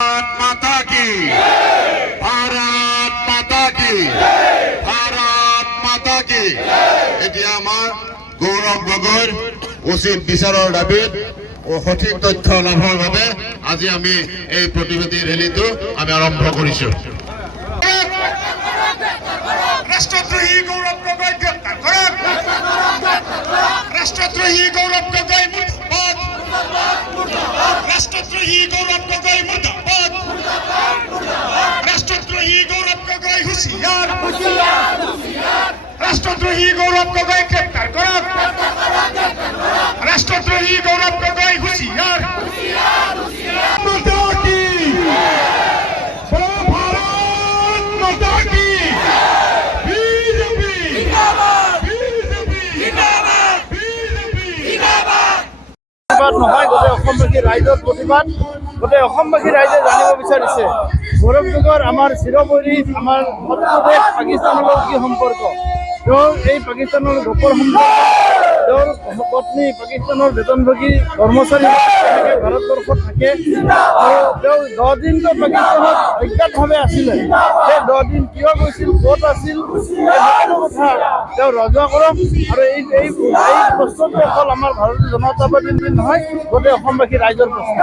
माता की भारत माता की भारत माता की এতিয়া আমাৰ গৌৰৱ গগৈৰ উচিত বিচাৰৰ দাবীত সঠিক তথ্য লাভৰ বাবে আজি আমি এই প্ৰতিবাদী ৰেলীটো আমি আৰম্ভ কৰিছো। রাষ্ট্রদ্রোহী গৌরব গগৈ গ্রেপ্তার করুন। রাষ্ট্রদ্রোহী গৌরব গগৈ মুর্দাবাদ। রাষ্ট্রদ্রোহী গৌরব গগৈ মুর্দাবাদ। রাষ্ট্রদ্রোহী গৌরব গগৈ হুঁশিয়ার। রাষ্ট্রদ্রোহী গৌরব গগৈ গ্রেপ্তার করুন। রাষ্ট্রদ্রোহী গৌরব গগৈ হুঁশিয়ার। মাতা কি ভারত মাতা কি নহয়, গোটেই অসমবাসী ৰাইজৰ প্ৰতিবাদ। গোটেই অসমবাসী ৰাইজে জানিব বিচাৰিছে গৌৰৱ গগৈৰ আমাৰ চিৰবৈৰী আমাৰ শত্ৰুদেশ পাকিস্তানৰ লগত কি সম্পৰ্ক। তেওঁৰ এই পাকিস্তানৰ গোপৰ সম্পৰ্ক, তেওঁৰ পত্নী পাকিস্তানৰ বেতনভোগী কৰ্মচাৰী ভাৰতবৰ্ষত থাকে আৰু তেওঁ 10 দিনকৈ পাকিস্তানত অজ্ঞাতভাৱে আছিলে। সেই 10 দিন কিয় গৈছিল, ক'ত আছিল, এই সকলো কথা তেওঁ ৰজা কৰক। আৰু এই প্ৰশ্নটো অকল আমাৰ ভাৰতীয় জনতা পাৰ্টীৰ নহয়, গোটেই অসমবাসী ৰাইজৰ প্ৰশ্ন।